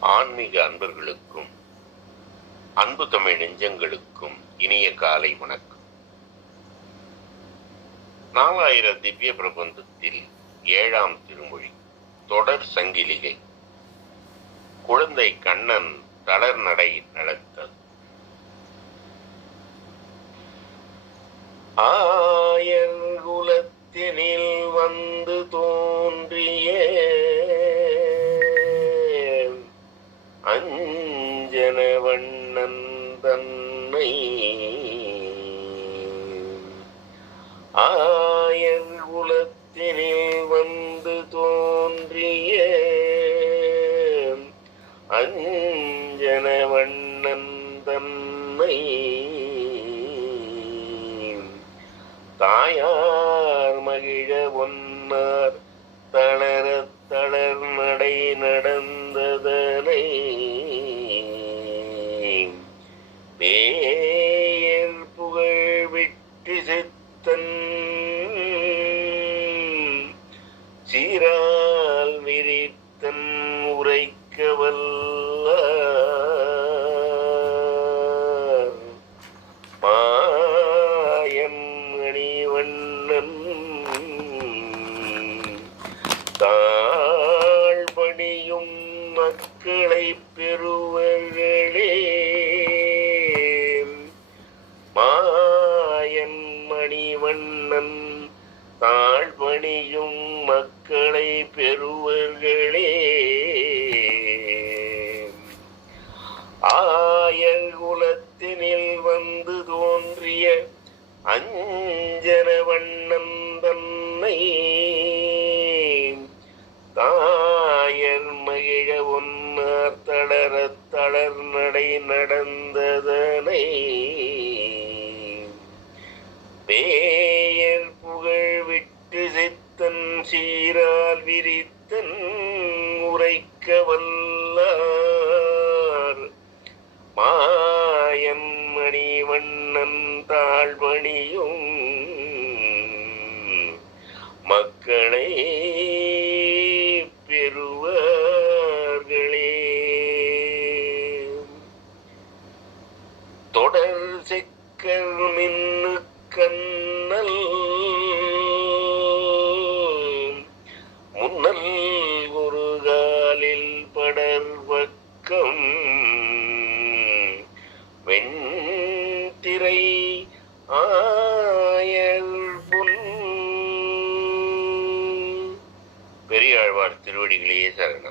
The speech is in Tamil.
ஆன்மீக அன்பர்களுக்கும் அன்பு தமிழ் நெஞ்சங்களுக்கும் இனிய காலை வணக்கம். நாலாயிரம் திவ்ய பிரபந்தத்தில் ஏழாம் திருமொழி தொடர் சங்கிலிகை. குழந்தை கண்ணன் தளர் நடை நடத்தல். ஆ தன்னை ஆயர் குலத்தினில் வந்து தோன்றிய அஞ்சன வண்ணன் தன்னை தாயார் மகிழ ஒன்னார் விட்டு சீரால் விரித்தன் உரைக்க வல்லார் மாயன் மணிவண்ணன் தாழ்பணியும் மக்களை பெறுவர்களே. மக்களை பெறுவர்களே ஆயர் குலத்தினில் வந்து தோன்றிய அஞ்சன வண்ணம் தன்னை தாயர் மகிழ ஒன்னார் தளர தளர் நடை நடந்ததனை. பே சீரால் விரித்தன் உரைக்க வல்லார். மாயன் மணிவண்ணன் தாழ்வணியும் மக்களை பெறுவார்களே. தொடர் செக்கர் மின்னு கண் புனல் குறுகாலில் படர்வக்கம். வெண்திரை ஆயல் புல். பெரியாழ்வார் திருவடிகளையே சரணம்.